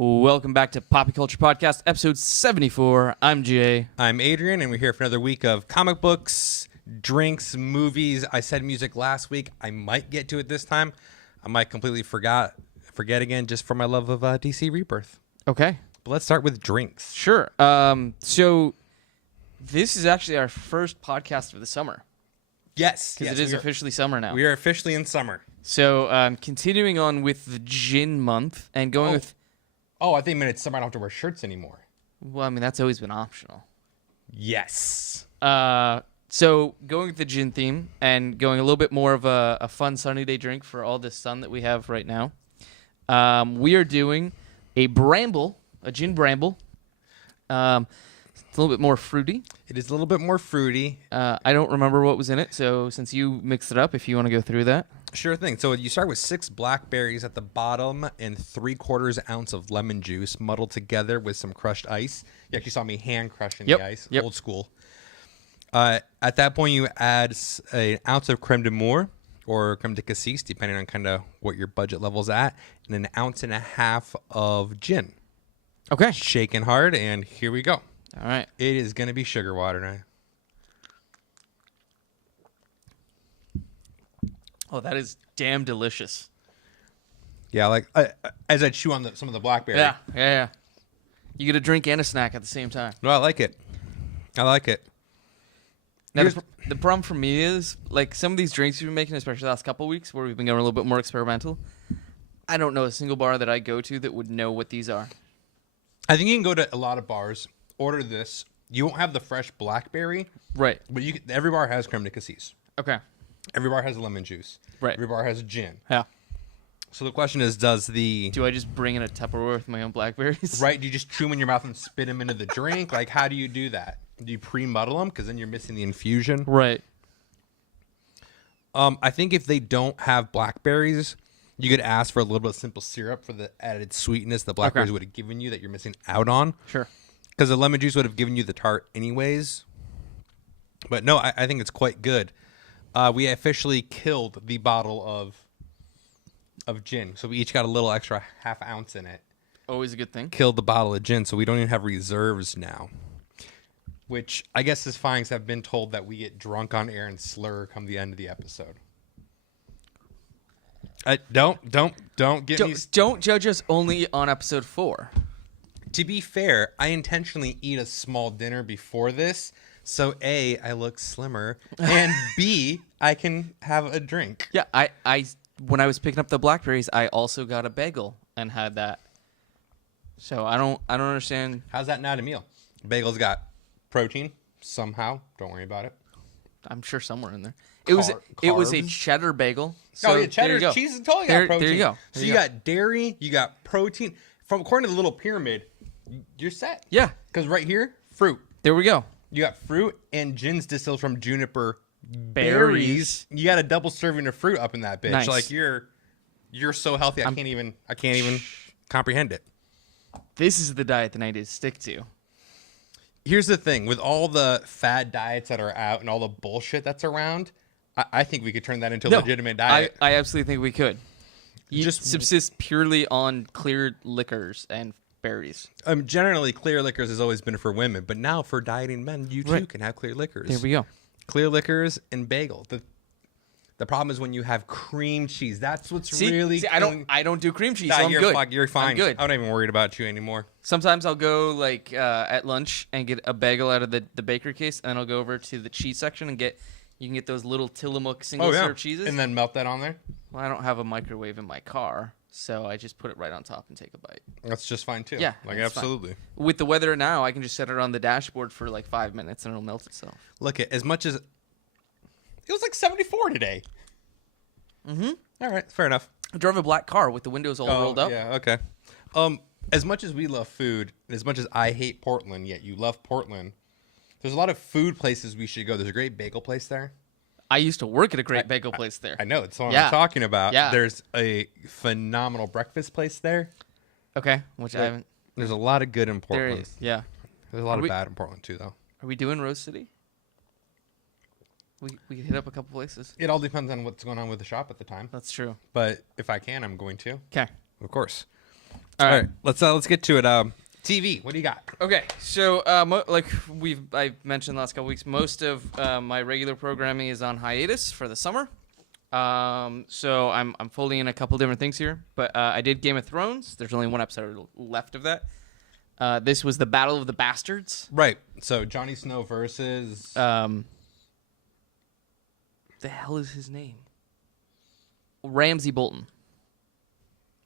Welcome back to Poppy Culture Podcast, episode 74. I'm Jay. I'm Adrian, and we're here for another week of comic books, drinks, movies. I said music last week. I might get to it this time. I might completely forget again just for my love of DC Rebirth. Okay. But let's start with drinks. Sure. So this is actually our first podcast of the summer. Yes. Because it is officially summer now. We are officially in summer. So continuing on with the gin month and going with... Oh, I think it's summer. I don't have to wear shirts anymore. Well, I mean, that's always been optional. Yes. So going with the gin theme and going a little bit more of a fun sunny day drink for all this sun that we have right now. We are doing a gin bramble. It's a little bit more fruity. It is a little bit more fruity. I don't remember what was in it, so since you mixed it up, if you want to go through that. Sure thing. So you start with 6 blackberries at the bottom and 3/4 ounce of lemon juice muddled together with some crushed ice. You actually saw me hand crushing the ice, old school. At that point, you add an ounce of creme de jour or creme de cassis, depending on kind of what your budget level's at, and an ounce and a half of gin. Okay. Shaken hard, and here we go. All right. It is going to be sugar water now. Oh, that is damn delicious. Yeah, like as I chew on some of the blackberry. Yeah. You get a drink and a snack at the same time. No, I like it. Now, the problem for me is, like, some of these drinks we've been making, especially the last couple of weeks, where we've been going a little bit more experimental, I don't know a single bar that I go to that would know what these are. I think you can go to a lot of bars, order this. You won't have the fresh blackberry. Right. But every bar has creme de cassis. Okay. Every bar has lemon juice. Right. Every bar has gin. Yeah. So the question is, do I just bring in a Tupperware with my own blackberries? Right. Do you just chew them in your mouth and spit them into the drink? Like, how do you do that? Do you pre-muddle them? Because then you're missing the infusion. Right. I think if they don't have blackberries, you could ask for a little bit of simple syrup for the added sweetness the blackberries would have given you that you're missing out on. Sure. Because the lemon juice would have given you the tart anyways. But no, I think it's quite good. We officially killed the bottle of gin. So we each got a little extra half ounce in it. Always a good thing. Killed the bottle of gin, so we don't even have reserves now. Which I guess is fine, because I've been told that we get drunk on air and slur come the end of the episode. Don't judge us only on episode 4. To be fair, I intentionally eat a small dinner before this, so A, I look slimmer, and B, I can have a drink. Yeah, I when I was picking up the blackberries, I also got a bagel and had that. So I don't understand. How's that not a meal? Bagel's got protein somehow. Don't worry about it. I'm sure somewhere in there. It was a cheddar bagel. So yeah, cheddar cheese is totally got protein. There you go. So you got dairy, you got protein. According to the little pyramid, you're set. Yeah. Because right here, fruit. There we go. You got fruit and gin's distilled from juniper berries. You got a double serving of fruit up in that bitch. Nice. Like you're so healthy. I can't even comprehend it. This is the diet that I need to stick to. Here's the thing. With all the fad diets that are out and all the bullshit that's around, I think we could turn that into a legitimate diet. I absolutely think we could. You just subsist purely on clear liquors and berries. Generally, clear liquors has always been for women, but now for dieting men, you too can have clear liquors. There we go. Clear liquors and bagel. The problem is when you have cream cheese. That's what's really. I don't do cream cheese. So I'm good. You're fine. I'm good. I'm not even worried about you anymore. Sometimes I'll go at lunch and get a bagel out of the bakery case, and then I'll go over to the cheese section and you can get those little Tillamook single serve cheeses, and then melt that on there. Well, I don't have a microwave in my car, so I just put it right on top and take a bite. That's just fine too. Yeah, absolutely. Fine. With the weather now, I can just set it on the dashboard for like 5 minutes and it'll melt itself. Look, as much as it was like 74 today. Mm-hmm. All right, fair enough. I drove a black car with the windows all rolled up. Yeah, okay. As much as we love food, and as much as I hate Portland, yet you love Portland, there's a lot of food places we should go. There's a great bagel place there. I used to work at a great bagel place there. I know. It's the one I'm talking about. Yeah. There's a phenomenal breakfast place there. Okay, which I haven't. There's a lot of good in Portland. There is, yeah. There's a lot of bad in Portland, too, though. Are we doing Rose City? We could hit up a couple places. It all depends on what's going on with the shop at the time. That's true. But if I can, I'm going to. Okay. Of course. All right. Let's get to it. TV. What do you got? Okay, so I've mentioned the last couple weeks, most of my regular programming is on hiatus for the summer. So I'm folding in a couple different things here, but I did Game of Thrones. There's only one episode left of that. This was the Battle of the Bastards. Right. So Jon Snow versus the hell is his name? Ramsay Bolton.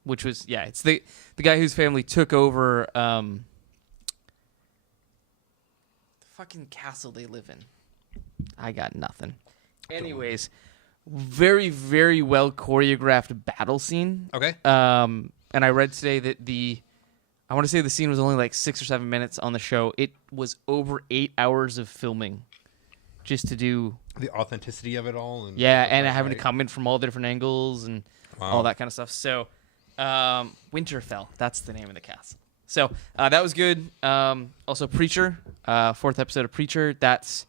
Which was it's the guy whose family took over the fucking castle they live in. I got nothing. Anyways, very, very well choreographed battle scene. Okay. And I read today that I want to say the scene was only like 6 or 7 minutes on the show. It was over 8 hours of filming just to do the authenticity of it all. And and having to come in from all the different angles and all that kind of stuff. So Winterfell, that's the name of the castle. So that was good. Also Preacher, 4th episode of Preacher. That's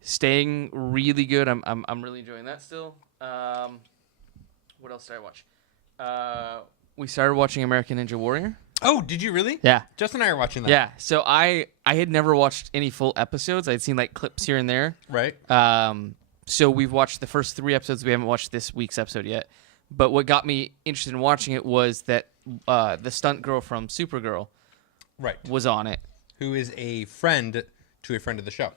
staying really good. I'm really enjoying that still. What else did I watch? We started watching American Ninja Warrior. Oh, did you really? Yeah. Justin and I are watching that. Yeah. So I had never watched any full episodes. I'd seen like clips here and there. Right. So we've watched the first 3 episodes. We haven't watched this week's episode yet. But what got me interested in watching it was that the stunt girl from Supergirl was on it. Who is a friend to a friend of the show.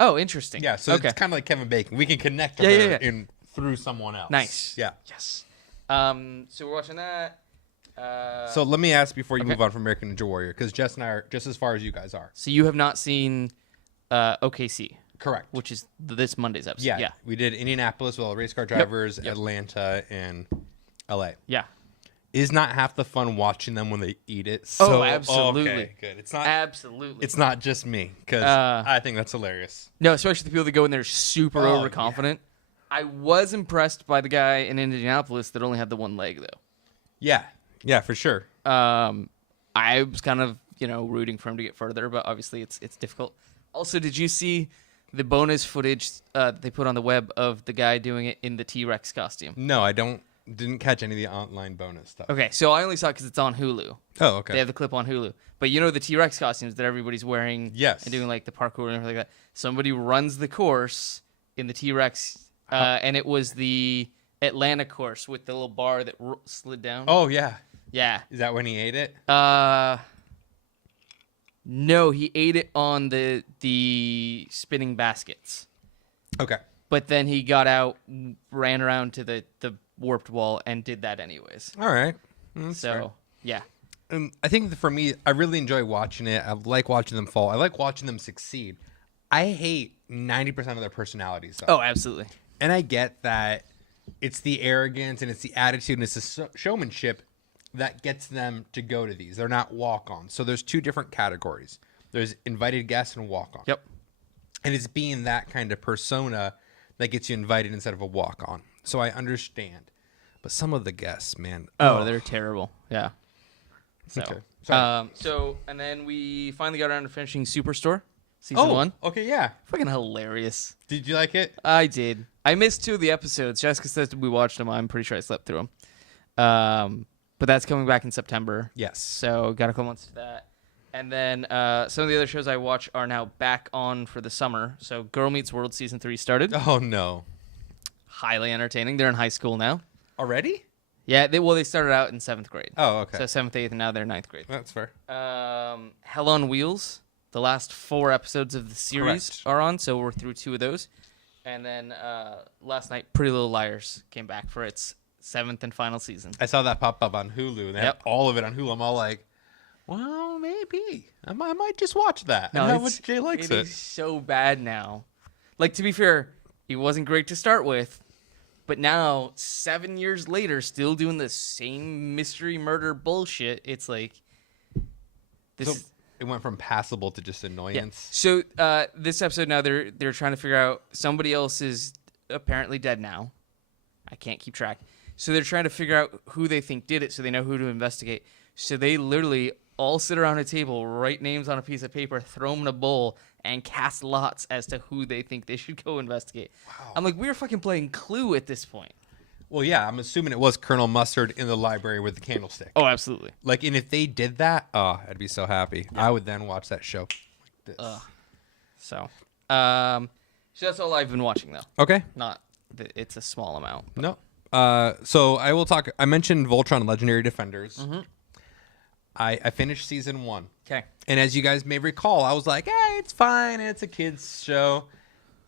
Oh, interesting. Yeah, so it's kind of like Kevin Bacon. We can connect to her through someone else. Nice. Yeah. Yes. So we're watching that. So let me ask before you move on from American Ninja Warrior, because Jess and I are just as far as you guys are. So you have not seen OKC. Correct. Which is this Monday's episode. Yeah. We did Indianapolis with all the race car drivers, Atlanta, and LA. Yeah. Is not half the fun watching them when they eat it. So, absolutely. Okay, good. It's not absolutely. It's not just me, because I think that's hilarious. No, especially the people that go in there super overconfident. Yeah. I was impressed by the guy in Indianapolis that only had the one leg, though. Yeah. Yeah, for sure. I was kind of, rooting for him to get further, but obviously it's difficult. Also, did you see the bonus footage they put on the web of the guy doing it in the T-Rex costume? No, I didn't catch any of the online bonus stuff. Okay, so I only saw it because it's on Hulu. Oh, okay. They have the clip on Hulu. But the T-Rex costumes that everybody's wearing and doing like the parkour and everything like that. Somebody runs the course in the T-Rex, and it was the Atlanta course with the little bar that slid down. Oh, yeah. Yeah. Is that when he ate it? No, he ate it on the spinning baskets. Okay. But then he got out, ran around to the warped wall, and did that anyways. All right. That's fair. Yeah. I think for me, I really enjoy watching it. I like watching them fall. I like watching them succeed. I hate 90% of their personalities, though. Oh, absolutely. And I get that it's the arrogance and it's the attitude and it's the showmanship that gets them to go to these. They're not walk-ons. So there's 2 different categories. There's invited guests and walk-on. Yep. And it's being that kind of persona that gets you invited instead of a walk-on. So I understand. But some of the guests, man. Oh, they're terrible. Yeah. So, okay. Sorry. And then we finally got around to finishing Superstore, season 1. Okay, yeah. Fucking hilarious. Did you like it? I did. I missed 2 of the episodes. Jessica says we watched them. I'm pretty sure I slept through them. But that's coming back in September. Yes. So got a couple months to that. And then some of the other shows I watch are now back on for the summer. So Girl Meets World season 3 started. Oh, no. Highly entertaining. They're in high school now. Already? Yeah. They started out in 7th grade. Oh, okay. So 7th, 8th, and now they're 9th grade. That's fair. Hell on Wheels. The last 4 episodes of the series are on. So we're through 2 of those. And then last night, Pretty Little Liars came back for its 7th and final season. I saw that pop up on Hulu, and they have all of it on Hulu. I'm all like, well, maybe. I might just watch that. No, I know how much Jay likes it. It is so bad now. Like, to be fair, it wasn't great to start with, but now, 7 years later, still doing the same mystery murder bullshit. It's like, it went from passable to just annoyance. Yeah. So this episode now, they're trying to figure out somebody else is apparently dead now. I can't keep track. So they're trying to figure out who they think did it so they know who to investigate. So they literally all sit around a table, write names on a piece of paper, throw them in a bowl, and cast lots as to who they think they should go investigate. Wow. I'm like, we're fucking playing Clue at this point. Well, yeah, I'm assuming it was Colonel Mustard in the library with the candlestick. Oh, absolutely. Like, and if they did that, oh, I'd be so happy. Yeah. I would then watch that show. Like this. So that's all I've been watching, though. Okay. It's a small amount. But. No. So I will talk. I mentioned Voltron Legendary Defenders. Mm-hmm. I finished season 1. Okay. And as you guys may recall, I was like, hey, it's fine. It's a kid's show.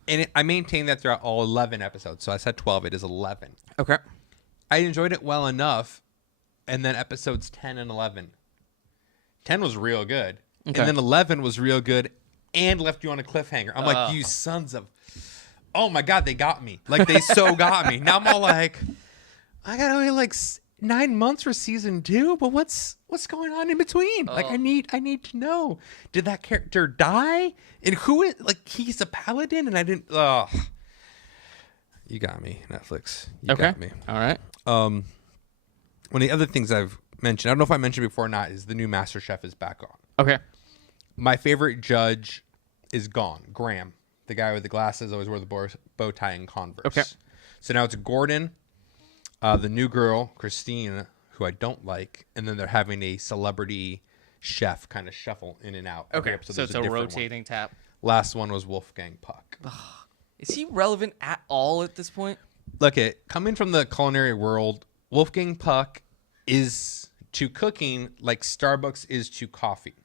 And I maintained that throughout all 11 episodes. So I said 12. It is 11. Okay. I enjoyed it well enough. And then episodes 10 and 11. 10 was real good. Okay. And then 11 was real good and left you on a cliffhanger. I'm like, you sons of... Oh, my God, they got me. Like, they so got me. Now I'm all like, I got only like 9 months for season 2, but what's going on in between? Like, I need to know. Did that character die? And who is... Like, he's a paladin, and I didn't... Oh. You got me, Netflix. You got me. All right. One of the other things I've mentioned, I don't know if I mentioned before or not, is the new Master Chef is back on. Okay. My favorite judge is gone. Graham, the guy with the glasses, always wore the bow tie and Converse. Okay. So now it's Gordon, the new girl, Christine, who I don't like, and then they're having a celebrity chef kind of shuffle in and out. Okay, so it's a rotating tap. Last one was Wolfgang Puck. Is he relevant at all at this point? Look, coming from the culinary world, Wolfgang Puck is to cooking like Starbucks is to coffee.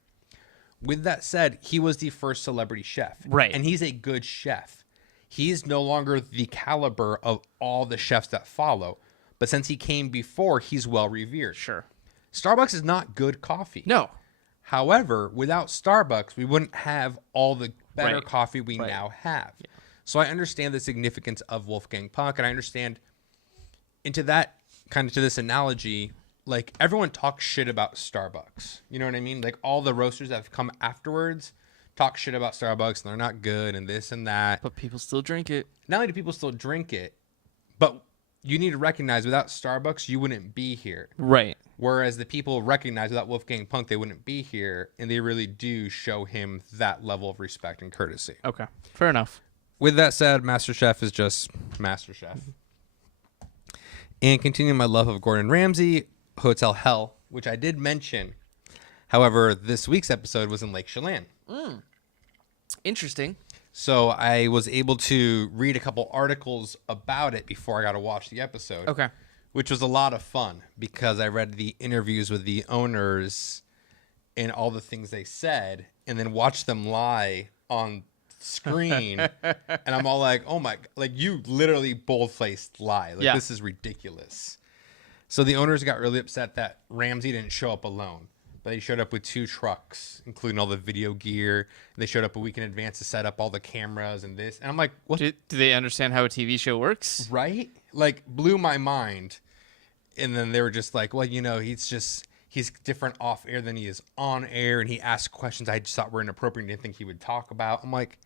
With that said, he was the first celebrity chef. Right. And he's a good chef. He's no longer the caliber of all the chefs that follow. But since he came before, he's well revered. Sure. Starbucks is not good coffee. No. However, without Starbucks, we wouldn't have all the better coffee we now have. Yeah. So I understand the significance of Wolfgang Puck, and I understand to this analogy, like everyone talks shit about Starbucks. You know what I mean? Like all the roasters that have come afterwards talk shit about Starbucks and they're not good and this and that. But people still drink it. Not only do people still drink it, but you need to recognize without Starbucks, you wouldn't be here. Right. Whereas the people recognize without Wolfgang Puck, they wouldn't be here. And they really do show him that level of respect and courtesy. Okay. Fair enough. With that said, MasterChef is just MasterChef. And continuing my love of Gordon Ramsay, Hotel Hell, which I did mention. However, this week's episode was in Lake Chelan. Interesting. So I was able to read a couple articles about it before I got to watch the episode. Okay. Which was a lot of fun because I read the interviews with the owners and all the things they said and then watched them lie on screen. And I'm all like, oh my, like you literally bold-faced lie. Like this is ridiculous. So the owners got really upset that Ramsay didn't show up alone. But he showed up with 2 trucks, including all the video gear. They showed up a week in advance to set up all the cameras and this. And I'm like, what? Do they understand how a TV show works? Right? Like, blew my mind. And then they were just like, well, you know, he's different off air than he is on air. And he asked questions I just thought were inappropriate and didn't think he would talk about. I'm like,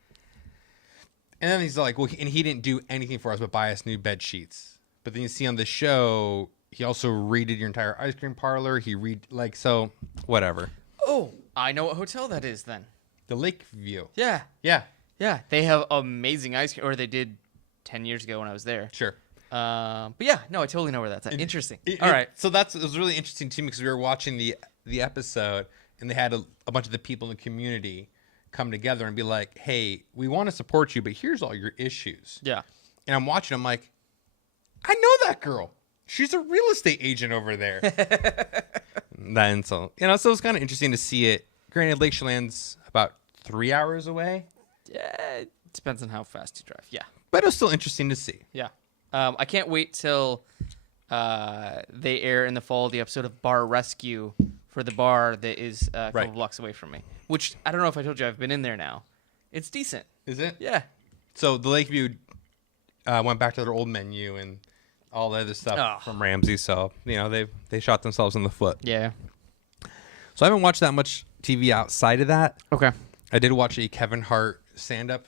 and then he's like, well, and he didn't do anything for us but buy us new bed sheets. But then you see on the show, he also redid your entire ice cream parlor. So whatever. Oh, I know what hotel that is then. The Lakeview. Yeah. Yeah. Yeah. They have amazing ice cream, or they did 10 years ago when I was there. Sure. But yeah, no, I totally know where that's at. Interesting. All right. So it was really interesting to me because we were watching the episode and they had a bunch of the people in the community come together and be like, hey, we want to support you, but here's all your issues. Yeah. And I'm watching, I'm like, I know that girl. She's a real estate agent over there. So it was kind of interesting to see it. Granted, Lake Chelan's about 3 hours away. Yeah, it depends on how fast you drive. Yeah. But it was still interesting to see. Yeah. I can't wait till they air in the fall the episode of Bar Rescue for the bar that is a couple blocks away from me. Which, I don't know if I told you, I've been in there now. It's decent. Is it? Yeah. So the Lakeview went back to their old menu and all the other stuff from Ramsay. So, they shot themselves in the foot. Yeah. So I haven't watched that much TV outside of that. Okay. I did watch a Kevin Hart stand-up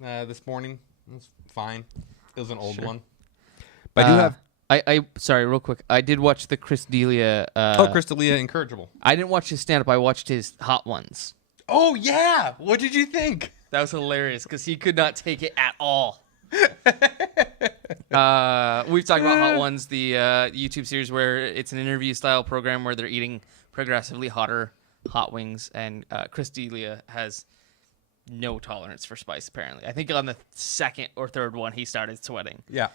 this morning. It was fine. It was an old one. But I do have... Sorry, real quick. I did watch the Chris D'Elia... Chris D'Elia Incorrigible. I didn't watch his stand-up. I watched his Hot Ones. Oh, yeah! What did you think? That was hilarious because he could not take it at all. We've talked about Hot Ones, the YouTube series where it's an interview style program where they're eating progressively hotter hot wings, and Chris D'Elia has no tolerance for spice. Apparently, I think on the second or third one he started sweating. Yeah.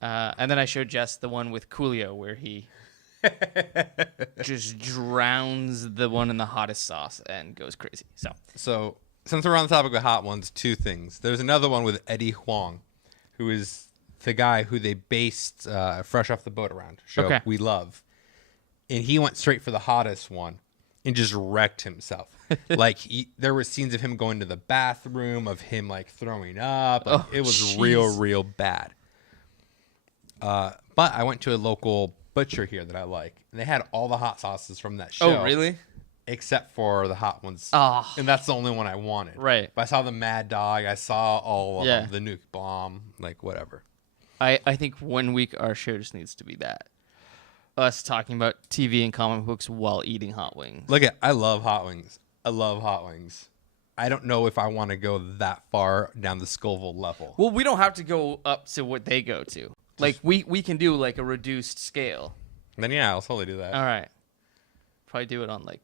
And then I showed Jess the one with Coolio where he just drowns the one in the hottest sauce and goes crazy. So since we're on the topic of Hot Ones, two things. There's another one with Eddie Huang, who is the guy who they based Fresh Off the Boat around. Show we love. And he went straight for the hottest one and just wrecked himself. Like, there were scenes of him going to the bathroom, of him, like, throwing up. Like, it was real bad. But I went to a local butcher here that I like, and they had all the hot sauces from that show. Oh, really? Except for the hot ones. Oh. And that's the only one I wanted. Right. But I saw the Mad Dog. I saw all of them, the Nuke Bomb, like, whatever. I think 1 week our show just needs to be that. Us talking about TV and comic books while eating hot wings. Look at, I love hot wings. I love hot wings. I don't know if I want to go that far down the Scoville level. Well, we don't have to go up to what they go to. Like, we can do, like, a reduced scale. Then, yeah, I'll totally do that. All right. Probably do it on, like,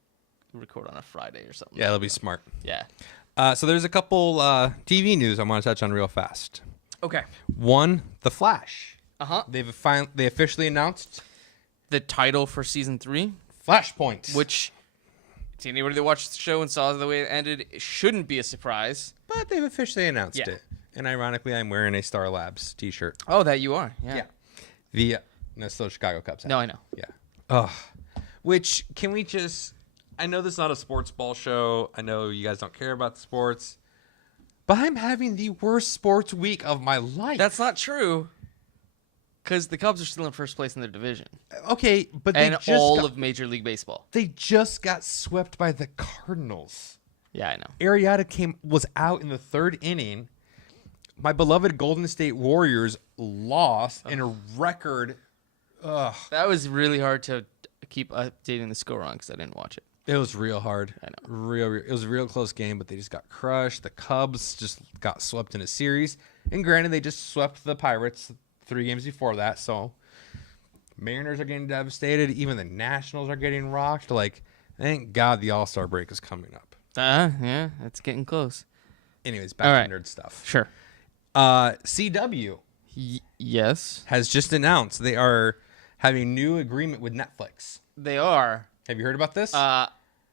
record on a Friday or something. Yeah, that'll be smart. Yeah. So there's a couple TV news I want to touch on real fast. Okay. One, The Flash. Uh-huh. They officially announced the title for season 3. Flashpoint. Which, to anybody that watched the show and saw the way it ended, it shouldn't be a surprise. But they've officially announced it. And ironically, I'm wearing a Star Labs t-shirt. Oh, that you are. Yeah. No, still Chicago Cubs. No, I know. Yeah. Oh. Which, can we just... I know this is not a sports ball show. I know you guys don't care about the sports. But I'm having the worst sports week of my life. That's not true. Because the Cubs are still in first place in their division. Okay, but they just of Major League Baseball. They just got swept by the Cardinals. Yeah, I know. Arrieta was out in the third inning. My beloved Golden State Warriors lost in a record. That was really hard to keep updating the score on because I didn't watch it. It was real hard. I know. It was a real close game, but they just got crushed. The Cubs just got swept in a series. And granted, they just swept the Pirates 3 games before that. So Mariners are getting devastated. Even the Nationals are getting rocked. Like, thank God the All-Star break is coming up. Yeah, it's getting close. Anyways, back to nerd stuff. Sure. CW yes has just announced they are having a new agreement with Netflix. They are. Have you heard about this?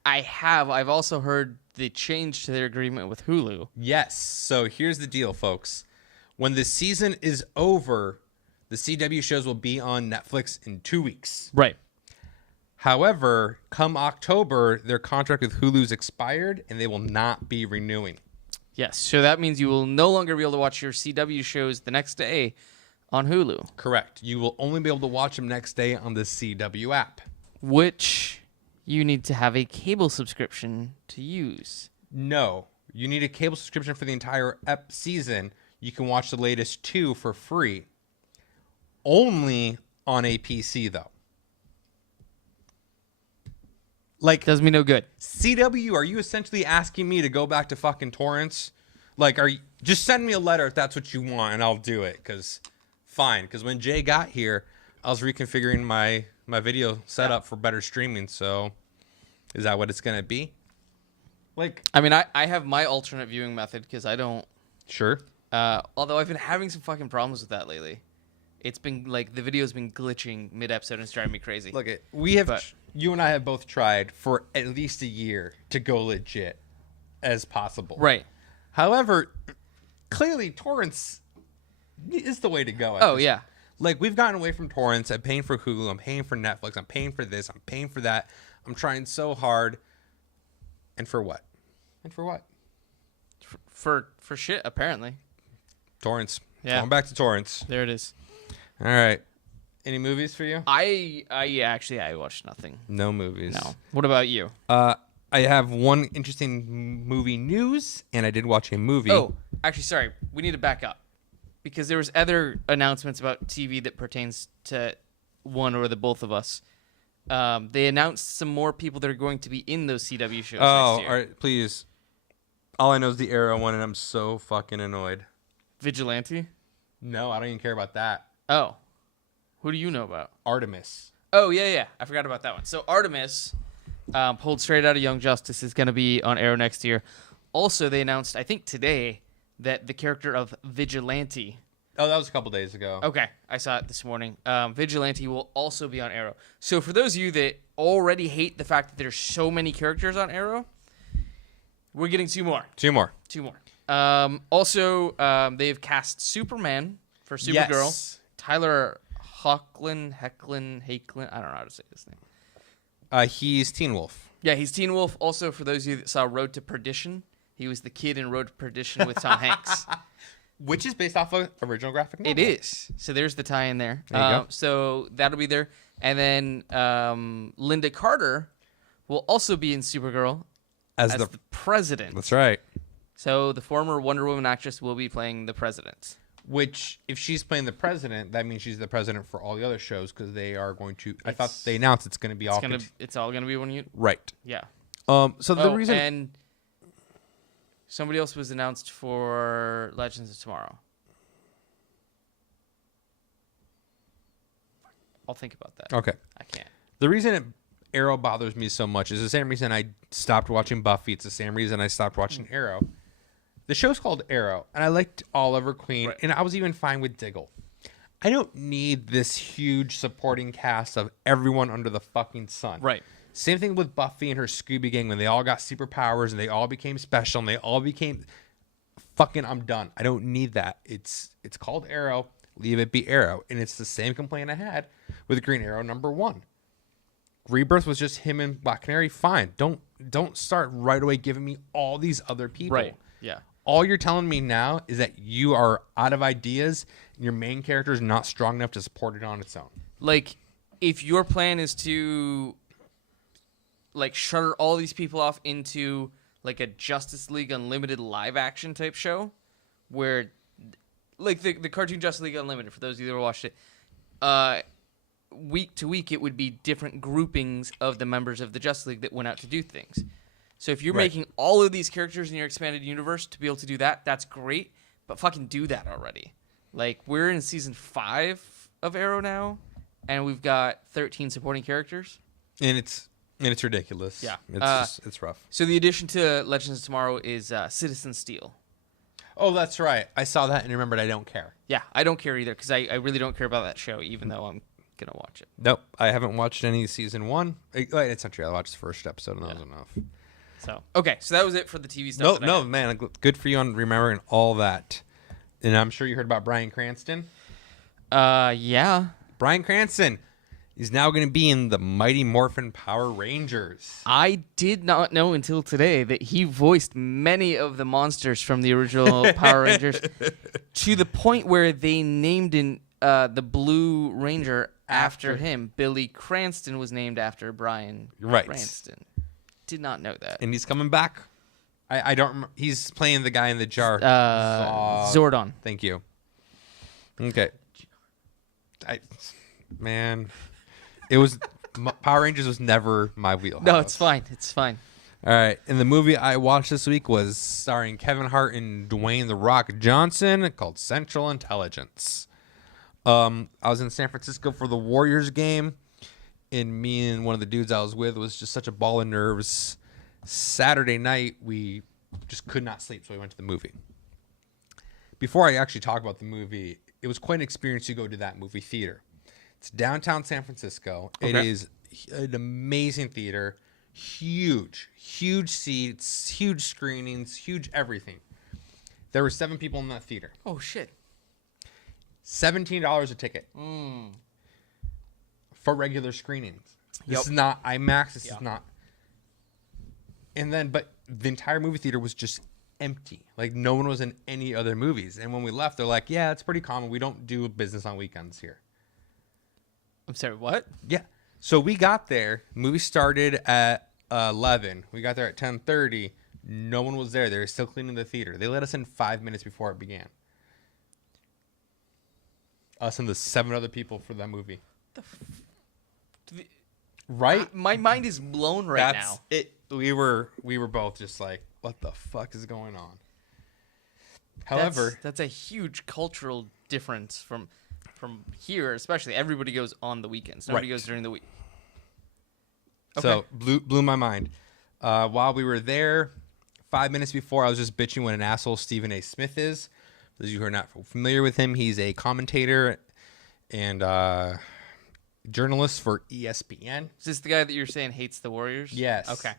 I have. I've also heard the change to their agreement with Hulu. Yes. So here's the deal, folks. When the season is over, the CW shows will be on Netflix in 2 weeks. Right. However, come October, their contract with Hulu's expired, and they will not be renewing. Yes. So that means you will no longer be able to watch your CW shows the next day on Hulu. Correct. You will only be able to watch them next day on the CW app. Which you need to have a cable subscription to use. No. You need a cable subscription for the entire season. You can watch the latest 2 for free. Only on a PC, though. Like, does me no good. CW, are you essentially asking me to go back to fucking torrents? Like, just send me a letter if that's what you want, and I'll do it. Because when Jay got here, I was reconfiguring my video setup for better streaming. So, is that what it's gonna be? Like, I mean, I have my alternate viewing method because I don't. Sure. Although I've been having some fucking problems with that lately. It's been like the video's been glitching mid-episode and it's driving me crazy. Look, you and I have both tried for at least a year to go legit as possible. Right. However, clearly torrents is the way to go. Oh, yeah. Like, we've gotten away from torrents. I'm paying for Hulu. I'm paying for Netflix. I'm paying for this. I'm paying for that. I'm trying so hard. And for what? For shit, apparently. Torrents. Yeah. Going back to torrents. There it is. All right. Any movies for you? I watched nothing. No movies. No. What about you? I have one interesting movie news, and I did watch a movie. Oh, actually, sorry. We need to back up. Because there was other announcements about TV that pertains to one or the both of us. They announced some more people that are going to be in those CW shows next year. All right, please. All I know is the Arrow one, and I'm so fucking annoyed. Vigilante? No, I don't even care about that. Oh. Who do you know about? Artemis. Oh, yeah. I forgot about that one. So Artemis, pulled straight out of Young Justice, is going to be on Arrow next year. Also, they announced, I think today, that the character of Vigilante... Oh, that was a couple days ago. Okay, I saw it this morning. Vigilante will also be on Arrow. So for those of you that already hate the fact that there's so many characters on Arrow, we're getting two more. Two more. Also, they've cast Superman for Supergirl. Yes. Tyler Hoechlin. I don't know how to say his name. He's Teen Wolf. Yeah, he's Teen Wolf. Also, for those of you that saw Road to Perdition, he was the kid in Road to Perdition with Tom Hanks. Which is based off of original graphic novel. It is. So there's the tie in there. There you go. So that'll be there. And then Linda Carter will also be in Supergirl as the president. That's right. So the former Wonder Woman actress will be playing the president. Which, if she's playing the president, that means she's the president for all the other shows because they are going to. I thought they announced it's going to be all. It's all going to be one unit. Right. Yeah. So the reason. And somebody else was announced for Legends of Tomorrow. I'll think about that. Okay. I can't. The reason Arrow bothers me so much is the same reason I stopped watching Buffy. It's the same reason I stopped watching Arrow. The show's called Arrow, and I liked Oliver Queen, and I was even fine with Diggle. I don't need this huge supporting cast of everyone under the fucking sun. Right. Same thing with Buffy and her Scooby Gang when they all got superpowers and they all became special and they all became fucking. I'm done. I don't need that. It's called Arrow. Leave it be Arrow, and it's the same complaint I had with Green Arrow #1. Rebirth was just him and Black Canary. Fine. Don't start right away giving me all these other people. Right. Yeah. All you're telling me now is that you are out of ideas and your main character is not strong enough to support it on its own. Like, if your plan is to, like, shutter all these people off into, like, a Justice League Unlimited live-action type show, where, like, the cartoon Justice League Unlimited, for those of you that ever watched it, week to week it would be different groupings of the members of the Justice League that went out to do things. So if you're making all of these characters in your expanded universe to be able to do that, that's great, but fucking do that already. Like, we're in season 5 of Arrow now, and we've got 13 supporting characters. And it's ridiculous. Yeah. It's rough. So the addition to Legends of Tomorrow is Citizen Steel. Oh, that's right. I saw that and remembered I don't care. Yeah, I don't care either, because I really don't care about that show, even though I'm going to watch it. Nope. I haven't watched any season 1. It's not true. I watched the first episode and that was enough. So, okay, so that was it for the TV stuff. No, man, good for you on remembering all that. And I'm sure you heard about Bryan Cranston. Yeah. Bryan Cranston is now going to be in the Mighty Morphin Power Rangers. I did not know until today that he voiced many of the monsters from the original Power Rangers to the point where they named the Blue Ranger after him. Billy Cranston was named after Bryan Cranston. Did not know that. And he's coming back. I don't remember. He's playing the guy in the jar. Zordon. Thank you. Okay. It was Power Rangers was never my wheelhouse. No, it's fine. It's fine. All right. And the movie I watched this week was starring Kevin Hart and Dwayne "The Rock" Johnson, called Central Intelligence. I was in San Francisco for the Warriors game. And me and one of the dudes I was with was just such a ball of nerves. Saturday night, we just could not sleep, so we went to the movie. Before I actually talk about the movie, it was quite an experience to go to that movie theater. It's downtown San Francisco. Okay. It is an amazing theater. Huge seats, huge screenings, huge everything. There were 7 people in that theater. Oh, shit. $17 a ticket. For regular screenings. This is not IMAX. This is not. And then, but the entire movie theater was just empty. Like, no one was in any other movies. And when we left, they're like, yeah, it's pretty common. We don't do business on weekends here. I'm sorry, what? Yeah. So we got there. Movie started at 11. We got there at 10:30. No one was there. They were still cleaning the theater. They let us in 5 minutes before it began. Us and the 7 other people for that movie. Right? My mind is blown right now. We were both just like, what the fuck is going on? However, that's a huge cultural difference from here, especially. Everybody goes on the weekends. Nobody goes during the week. Okay. So blew my mind. While we were there, 5 minutes before, I was just bitching what an asshole Stephen A. Smith is. For those of you who are not familiar with him, he's a commentator and journalist for ESPN. Is this the guy that you're saying hates the Warriors? Yes. Okay.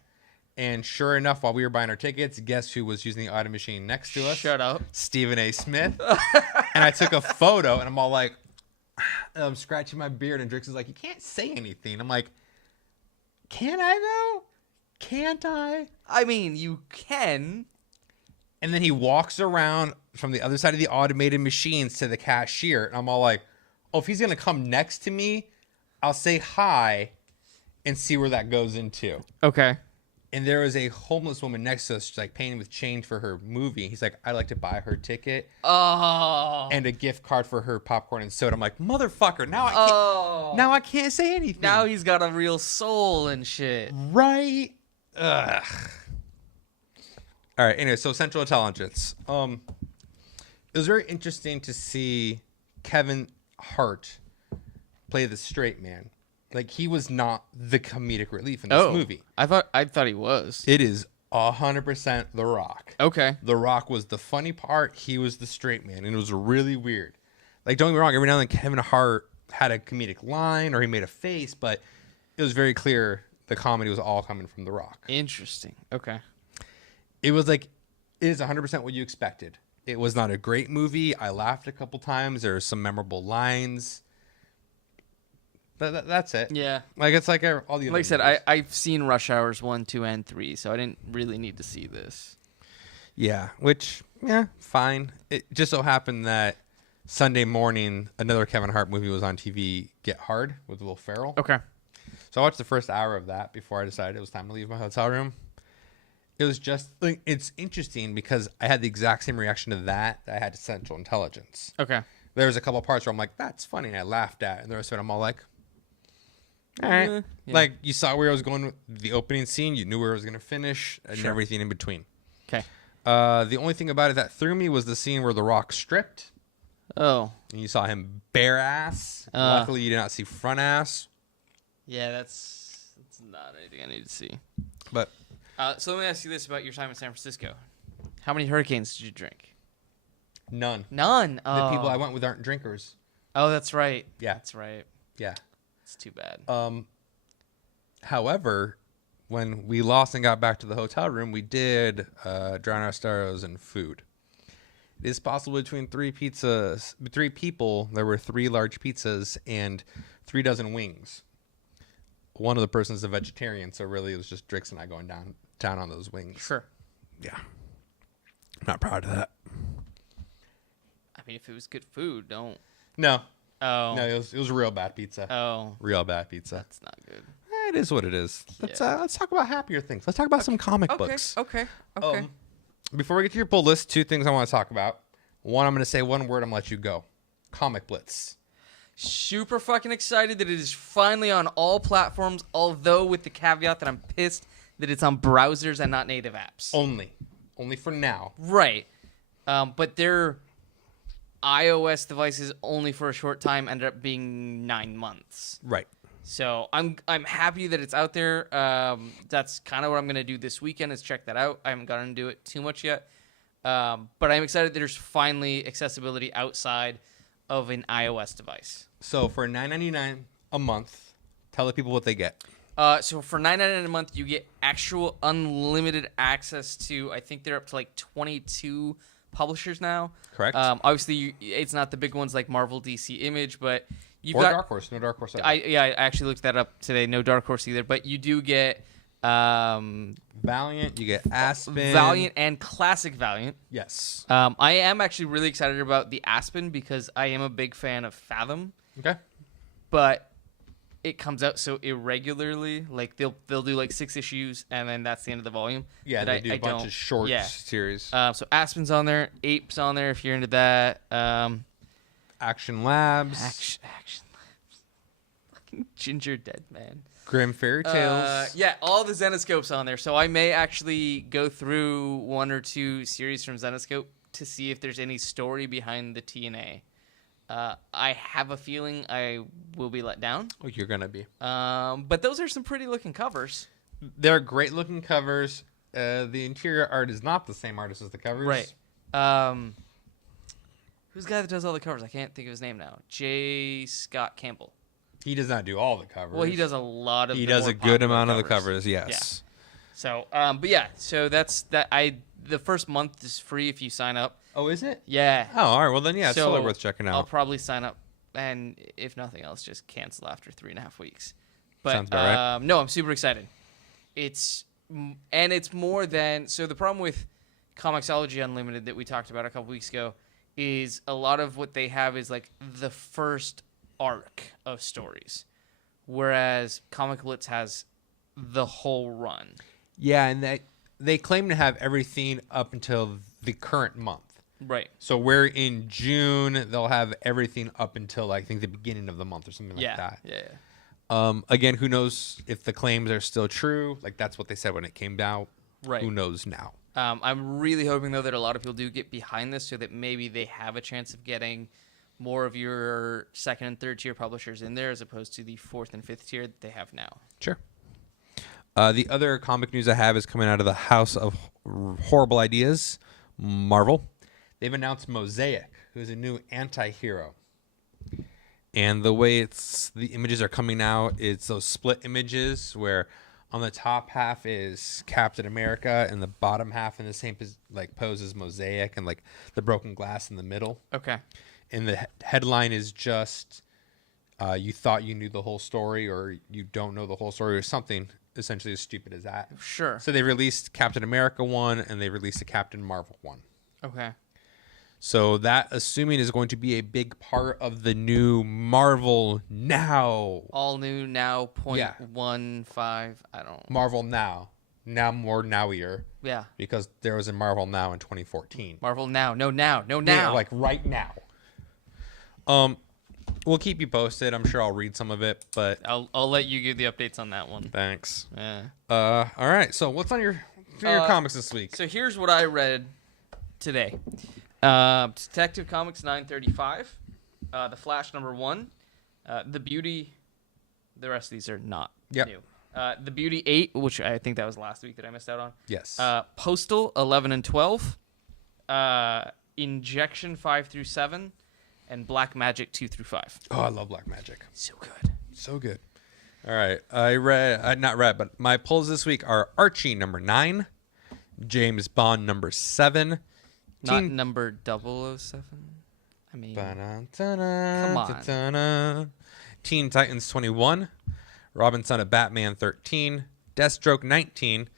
And sure enough, while we were buying our tickets, guess who was using the auto machine next to us? Shut up. Stephen A. Smith. And I took a photo, and I'm all like, I'm scratching my beard, and Drix is like, you can't say anything. I'm like, can I, though? Can't I? I mean, you can. And then he walks around from the other side of the automated machines to the cashier, and I'm all like, oh, if he's going to come next to me, I'll say hi and see where that goes into. Okay. And there was a homeless woman next to us, she's like paying with change for her movie. He's like, I'd like to buy her ticket. Oh. And a gift card for her popcorn and soda. I'm like, motherfucker, now I can't say anything. Now he's got a real soul and shit. Right? Ugh. All right, anyway, so Central Intelligence. It was very interesting to see Kevin Hart play the straight man. Like, he was not the comedic relief in this movie. I thought he was. It is 100% The Rock. Okay. The Rock was the funny part. He was the straight man, and it was really weird. Like, don't get me wrong. Every now and then, Kevin Hart had a comedic line or he made a face, but it was very clear the comedy was all coming from The Rock. Interesting. Okay. It was like, it is 100% what you expected. It was not a great movie. I laughed a couple times. There were some memorable lines. That's it. Yeah. Like, it's like all the other Like I said, movies. I've seen Rush Hours 1, 2, and 3, so I didn't really need to see this. Yeah, which, yeah, fine. It just so happened that Sunday morning, another Kevin Hart movie was on TV, Get Hard, with Will Ferrell. Okay. So I watched the first hour of that before I decided it was time to leave my hotel room. It was just, like, it's interesting because I had the exact same reaction to that I had to Central Intelligence. Okay. There was a couple of parts where I'm like, that's funny, and I laughed at it. And the rest of it, I'm all like, all right. Yeah. Like, you saw where I was going with the opening scene. You knew where I was going to finish and Sure. everything in between. Okay. The only thing about it that threw me was the scene where The Rock stripped. Oh. And you saw him bare ass. Luckily, you did not see front ass. Yeah, that's not anything I need to see. But So let me ask you this about your time in San Francisco. How many hurricanes did you drink? none. None. The people I went with aren't drinkers. Oh, that's right. Yeah. That's right. Yeah. It's too bad. However, when we lost and got back to the hotel room, we did drown our sorrows in food. It is possible between three people, there were 3 large pizzas and 3 dozen wings. One of the persons is a vegetarian, so really it was just Drix and I going down on those wings. Sure. Yeah. I'm not proud of that. I mean, if it was good food, don't. No. Oh. No, it was real bad pizza. Oh. Real bad pizza. That's not good. It is what it is. Let's talk about happier things. Let's talk about some comic books. Okay. Before we get to your pull list, 2 things I want to talk about. One, I'm going to say one word. I'm going to let you go. Comic Blitz. Super fucking excited that it is finally on all platforms, although with the caveat that I'm pissed that it's on browsers and not native apps. Only for now. Right. But their iOS devices only for a short time ended up being 9 months. Right. So I'm happy that it's out there. That's kind of what I'm going to do this weekend is check that out. I haven't gotten to do it too much yet. But I'm excited that there's finally accessibility outside of an iOS device. So for $9.99 a month, tell the people what they get. So for $9.99 a month, you get actual unlimited access to, I think they're up to like 22 publishers now. Correct. Obviously, it's not the big ones like Marvel, DC, Image, but you've or got Dark Horse. No Dark Horse. I actually looked that up today. No Dark Horse either, but you do get Valiant. You get Aspen. Valiant and Classic Valiant. Yes. I am actually really excited about the Aspen because I am a big fan of Fathom. Okay. But it comes out so irregularly. Like they'll do like 6 issues and then that's the end of the volume. Yeah, they do a bunch of short series. So Aspen's on there, Ape's on there if you're into that. Action Labs. Action Labs. Fucking Ginger Dead Man. Grim Fairy Tales. Yeah, all the Zenoscopes on there. So I may actually go through 1 or 2 series from Zenoscope to see if there's any story behind the TNA. I have a feeling I will be let down. Oh, you're gonna be. But those are some pretty looking covers. They're great looking covers. The interior art is not the same artist as the covers. Right. Who's the guy that does all the covers? I can't think of his name now. J. Scott Campbell. He does not do all the covers. Well, he does a lot of. He does a good amount of the covers. Yes. Yeah. So, but yeah. So that's that. The first month is free if you sign up. Oh, is it? Yeah. Oh, all right. Well, then, yeah, it's totally worth checking out. I'll probably sign up, and if nothing else, just cancel after 3.5 weeks. But, sounds about right. No, I'm super excited. It's more than so. The problem with Comixology Unlimited that we talked about a couple weeks ago is a lot of what they have is like the first arc of stories, whereas Comic Blitz has the whole run. Yeah, and they claim to have everything up until the current month. Right. So we're in June. They'll have everything up until I think the beginning of the month or something like that. Yeah. Again, who knows if the claims are still true? Like that's what they said when it came out. Right. Who knows now? I'm really hoping though that a lot of people do get behind this, so that maybe they have a chance of getting more of your second and third tier publishers in there, as opposed to the fourth and fifth tier that they have now. Sure. The other comic news I have is coming out of the House of Horrible Ideas, Marvel. They've announced Mosaic, who is a new anti-hero. And the way the images are coming out, it's those split images where on the top half is Captain America and the bottom half in the same pose as Mosaic, and like the broken glass in the middle. Okay. And the headline is just you thought you knew the whole story, or you don't know the whole story, or something essentially as stupid as that. Sure. So they released Captain America one, and they released a Captain Marvel one. Okay. So that, assuming, is going to be a big part of the new Marvel Now. All new now, 0.15, I don't... Marvel Now. Now more nowier. Yeah. Because there was a Marvel Now in 2014. Marvel Now. No, now. Yeah, like right now. We'll keep you posted. I'm sure I'll read some of it, but... I'll let you give the updates on that one. Thanks. Yeah. All right. So what's on your comics this week? So here's what I read today. Detective Comics 935, The Flash #1, The Beauty. The rest of these are not new. The Beauty 8, which I think that was last week that I missed out on. Yes. Postal 11 and 12, Injection 5 through 7, and Black Magic 2 through 5. Oh, I love Black Magic. So good. So good. All right. But my pulls this week are Archie #9, James Bond #7. Not number 007? I mean, come on. Teen Titans 21, Robin Son of Batman 13, Deathstroke 19,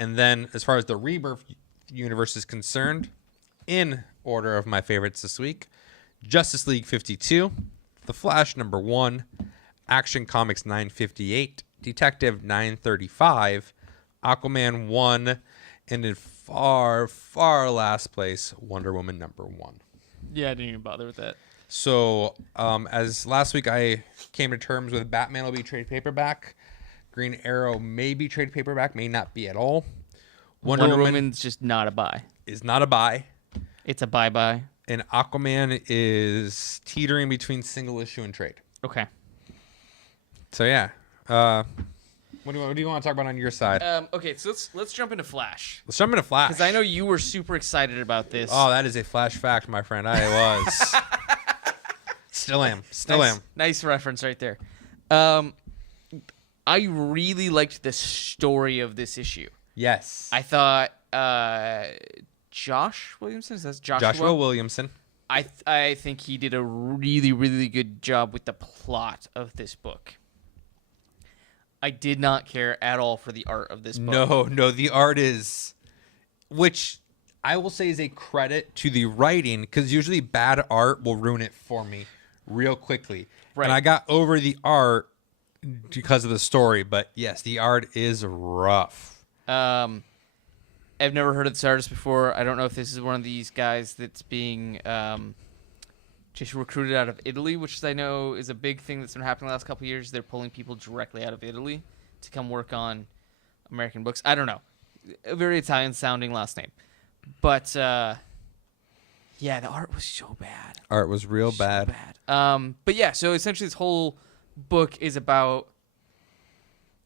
and then as far as the Rebirth universe is concerned, in order of my favorites this week, Justice League 52, The Flash #1, Action Comics 958, Detective 935, Aquaman 1, and in far, far last place, Wonder Woman #1. Yeah, I didn't even bother with that. So, as last week I came to terms with Batman will be trade paperback, Green Arrow may be trade paperback, may not be at all. Wonder Woman's just not a buy. Is not a buy. It's a buy. And Aquaman is teetering between single issue and trade. Okay. So yeah. What do you want to talk about on your side? Okay, so let's jump into Flash. Let's jump into Flash. Because I know you were super excited about this. Oh, that is a Flash fact, my friend. I was. Still am. Nice reference right there. I really liked the story of this issue. Yes. I thought Josh Williamson, is that Joshua Williamson. I think he did a really, really good job with the plot of this book. I did not care at all for the art of this book. No, the art is, which I will say is a credit to the writing, because usually bad art will ruin it for me real quickly. Right. And I got over the art because of the story, but yes, the art is rough. I've never heard of this artist before. I don't know if this is one of these guys that's being just recruited out of Italy, which I know is a big thing that's been happening the last couple of years. They're pulling people directly out of Italy to come work on American books. I don't know. A very Italian-sounding last name. But Yeah, the art was so bad. Art was real So bad. But yeah, so essentially this whole book is about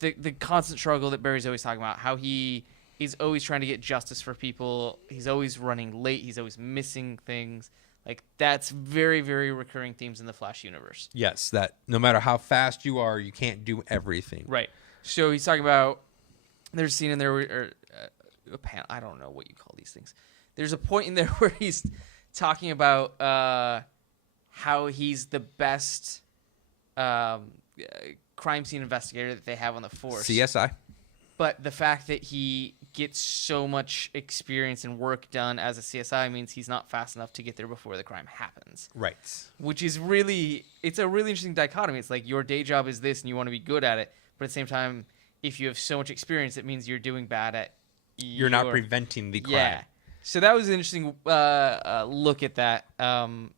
the constant struggle that Barry's always talking about, how he is always trying to get justice for people. He's always running late. He's always missing things. Like, that's very, very recurring themes in the Flash universe. Yes, that no matter how fast you are, you can't do everything. Right. So he's talking about, there's a scene in there where, a panel, I don't know what you call these things. There's a point in there where he's talking about how he's the best crime scene investigator that they have on the force. CSI. But the fact that he gets so much experience and work done as a CSI means he's not fast enough to get there before the crime happens. Right. Which is really, it's a really interesting dichotomy. It's like your day job is this and you want to be good at it. But at the same time, if you have so much experience, it means you're doing bad at You're not preventing the crime. Yeah. So that was an interesting look at that. I'm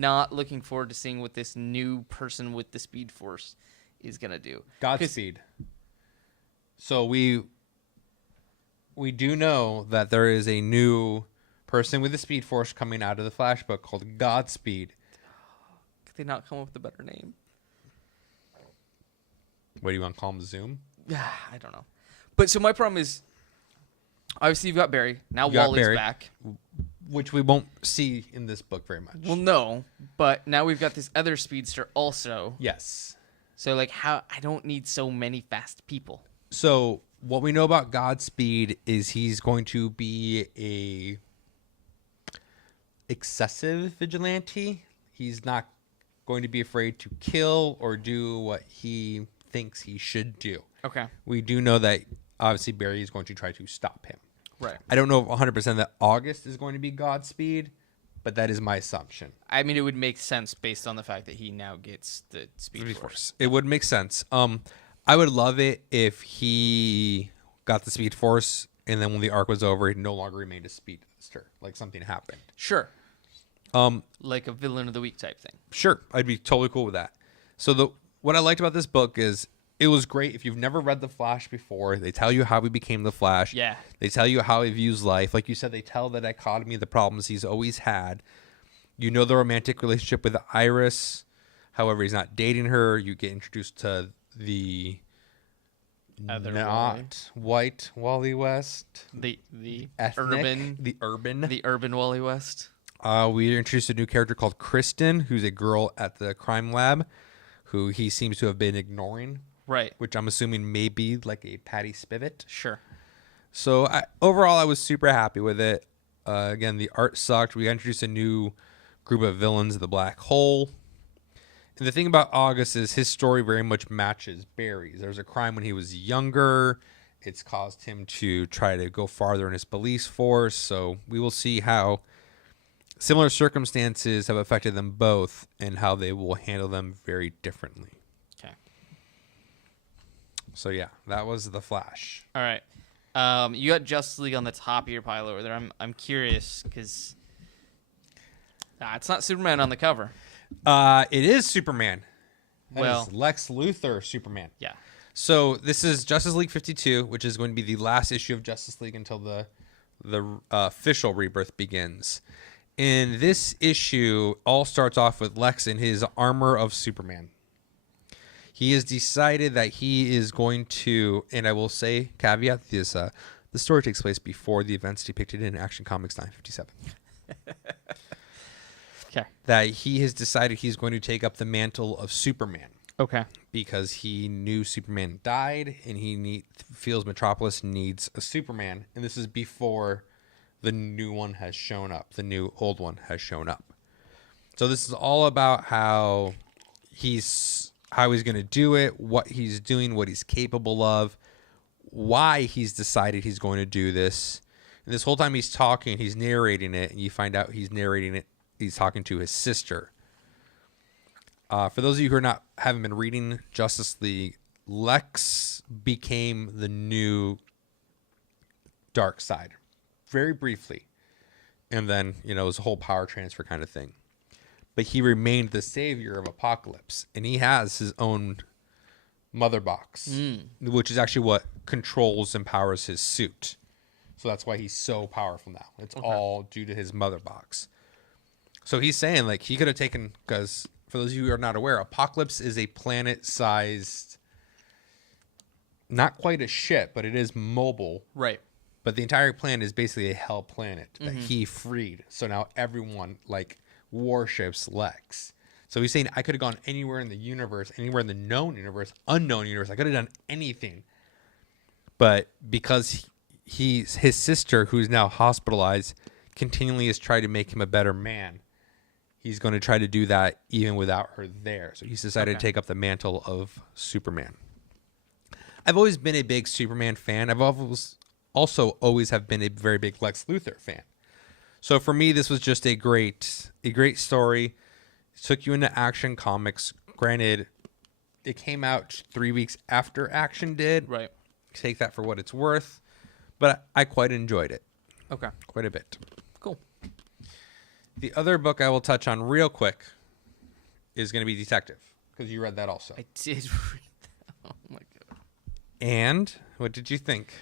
not looking forward to seeing what this new person with the Speed Force is going to do. Godspeed. So we do know that there is a new person with the Speed Force coming out of the Flash book called Godspeed. Could they not come up with a better name? What do you want to call him? Zoom? I don't know. But so my problem is, obviously you've got Barry. Now Wally's Barry, back. which we won't see in this book very much. Well, no. But now we've got this other speedster also. Yes. So, like, how I don't need so many fast people. So what we know about Godspeed is he's going to be a excessive vigilante. He's not going to be afraid to kill or do what he thinks he should do. Okay. We do know that obviously Barry is going to try to stop him. Right. I don't know 100% that August is going to be Godspeed, but that is my assumption. I mean, it would make sense based on the fact that he now gets the Speed Force. It would make sense. I would love it if he got the Speed Force and then when the arc was over, he no longer remained a speedster. Like something happened. Sure. Like a villain of the week type thing. Sure. I'd be totally cool with that. So what I liked about this book is it was great. If you've never read The Flash before, they tell you how he became the Flash. Yeah. They tell you how he views life. Like you said, they tell the dichotomy of the problems he's always had. You know the romantic relationship with Iris. However, he's not dating her. You get introduced to the Other not white Wally West. The Ethnic, urban Wally West. We introduced a new character called Kristen, who's a girl at the crime lab, who he seems to have been ignoring. Right. Which I'm assuming may be like a Patty Spivot. Sure. So overall, I was super happy with it. Again, the art sucked. We introduced a new group of villains, the Black Hole. And the thing about August is his story very much matches Barry's. There's a crime when he was younger. It's caused him to try to go farther in his police force. So we will see how similar circumstances have affected them both and how they will handle them very differently. Okay. So yeah, that was The Flash. All right. You got Justice League on the top of your pile over there. I'm curious because it's not Superman on the cover. It is Superman. That is Lex Luthor Superman. Yeah. So this is Justice League 52, which is going to be the last issue of Justice League until the official Rebirth begins. And this issue all starts off with Lex in his armor of Superman. He has decided that he is going to, and I will say, caveat this, the story takes place before the events depicted in Action Comics 957. Okay. That he has decided he's going to take up the mantle of Superman. Okay. Because he knew Superman died, and he feels Metropolis needs a Superman. And this is before the new one has shown up. The new old one has shown up. So this is all about how he's going to do it, what he's doing, what he's capable of, why he's decided he's going to do this. And this whole time he's talking, he's narrating it, and you find out he's narrating it. He's talking to his sister. For those of you who haven't been reading Justice League, Lex became the new dark side, very briefly, and then it was a whole power transfer kind of thing. But he remained the savior of Apocalypse, and he has his own mother box, which is actually what controls and powers his suit. So that's why he's so powerful now. It's all due to his mother box. So he's saying like he could have taken, because for those of you who are not aware, Apocalypse is a planet-sized, not quite a ship, but it is mobile. Right. But the entire planet is basically a hell planet that he freed. So now everyone like worships Lex. So he's saying I could have gone anywhere in the universe, anywhere in the known universe, unknown universe. I could have done anything. But because his sister, who's now hospitalized, continually has tried to make him a better man, he's going to try to do that even without her there. So he's decided to take up the mantle of Superman. I've always been a big Superman fan. I've also always have been a very big Lex Luthor fan. So for me, this was just a great story. It took you into Action Comics. Granted, it came out 3 weeks after Action did. Right. Take that for what it's worth. But I quite enjoyed it. Okay. Quite a bit. Cool. The other book I will touch on real quick is going to be Detective, because you read that also. I did read that. Oh my god. And what did you think?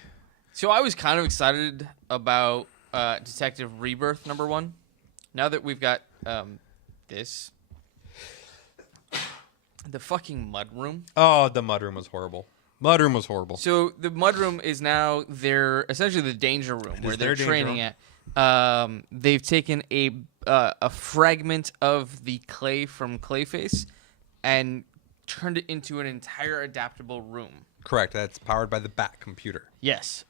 So I was kind of excited about Detective Rebirth #1. Now that we've got this, the fucking mudroom. Oh, the mudroom was horrible. Mudroom was horrible. So the mudroom is now essentially the danger room where they're training at. They've taken a fragment of the clay from Clayface and turned it into an entire adaptable room. Correct. That's powered by the Bat computer. Yes.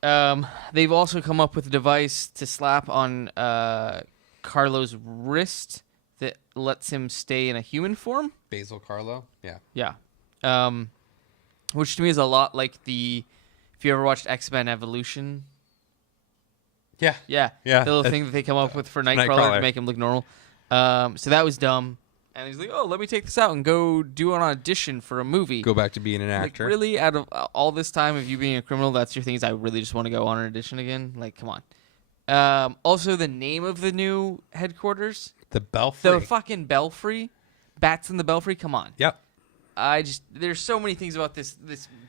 They've also come up with a device to slap on Carlo's wrist that lets him stay in a human form. Basil Carlo? Yeah. Yeah. Which to me is a lot like if you ever watched X-Men Evolution. Yeah. Yeah. Yeah. The little thing that they come up with for Nightcrawler to make him look normal. So that was dumb. And he's like, oh, let me take this out and go do an audition for a movie. Go back to being an actor. Like, really, out of all this time of you being a criminal, that's your thing is I really just want to go on an audition again? Like, come on. Also, the name of the new headquarters. The Belfry. The fucking Belfry. Bats in the Belfry. Come on. Yep. There's so many things about this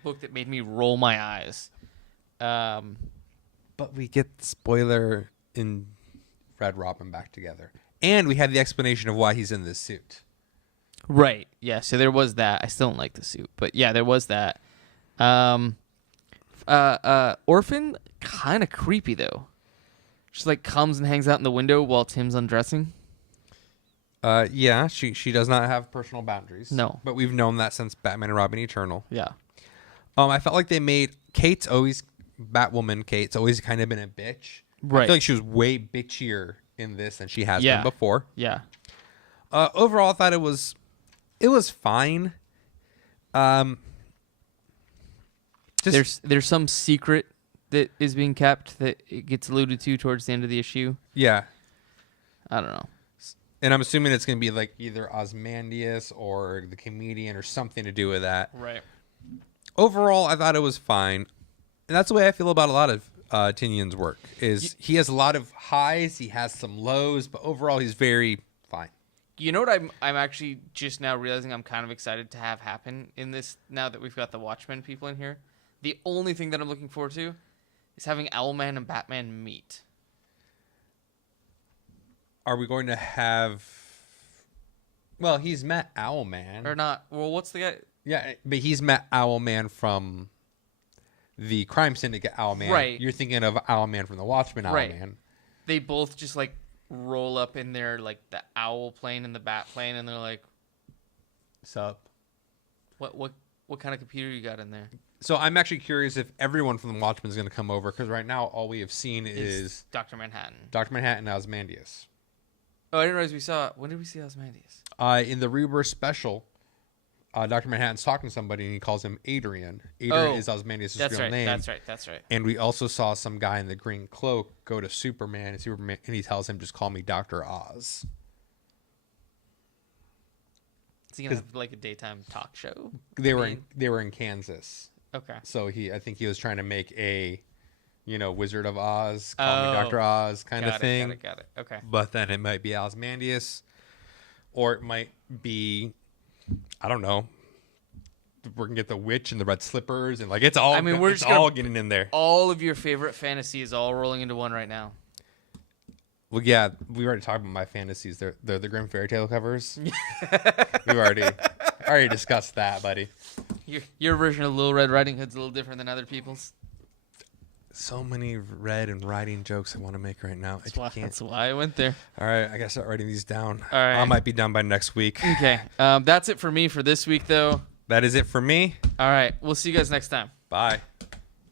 book that made me roll my eyes. But we get spoiler in Red Robin back together. And we had the explanation of why he's in this suit. Right. Yeah, so there was that. I still don't like the suit, but yeah, there was that. Orphan, kind of creepy though. Just like comes and hangs out in the window while Tim's undressing. Yeah, she does not have personal boundaries. No. But we've known that since Batman and Robin Eternal. Yeah. I felt like they made Batwoman Kate's always kind of been a bitch. Right. I feel like she was way bitchier in this than she has been before. Yeah. Overall, I thought it was fine. There's some secret that is being kept that it gets alluded to towards the end of the issue. Yeah. I don't know. And I'm assuming it's going to be like either Ozymandias or the comedian or something to do with that. Right. Overall, I thought it was fine. And that's the way I feel about a lot of Tynion's work. He has a lot of highs, he has some lows, but overall he's very fine. You know what I'm actually just now realizing I'm kind of excited to have happen in this now that we've got the Watchmen people in here? The only thing that I'm looking forward to is having Owlman and Batman meet. Are we going to have... Well, he's met Owlman. Or not. Well, what's the guy... Yeah, but he's met Owlman from the Crime Syndicate Owlman. Right. You're thinking of Owlman from the Watchmen Owlman. Right. They both just like roll up in their like the owl plane and the bat plane, and they're like, Sup? What kind of computer you got in there? So I'm actually curious if everyone from the Watchmen is going to come over, because right now all we have seen is Dr. Manhattan. Dr. Manhattan and Ozymandias. Oh, I didn't realize we saw... When did we see Ozymandias? In the Rebirth special, Dr. Manhattan's talking to somebody and he calls him Adrian. Adrian is Ozymandias' real name. That's right. And we also saw some guy in the green cloak go to Superman, and he tells him, just call me Dr. Oz. Is he going to have like a daytime talk show? They were in Kansas. Okay. So I think he was trying to make a, Wizard of Oz, call me Dr. Oz kind of thing. Got it. Okay. But then it might be Ozymandias, or it might be, I don't know. We're gonna get the witch and the red slippers, and like it's all. I mean, we're just all getting in there. All of your favorite fantasy is all rolling into one right now. Well, yeah, we already talked about my fantasies. They're the Grimm fairy tale covers. We've already discussed that, buddy. Your version of Little Red Riding Hood's a little different than other people's. So many red and riding jokes I want to make right now. That's why I went there. All right, I gotta start writing these down. All right. I might be done by next week. Okay. That's it for me for this week, though. That is it for me. All right. We'll see you guys next time. Bye.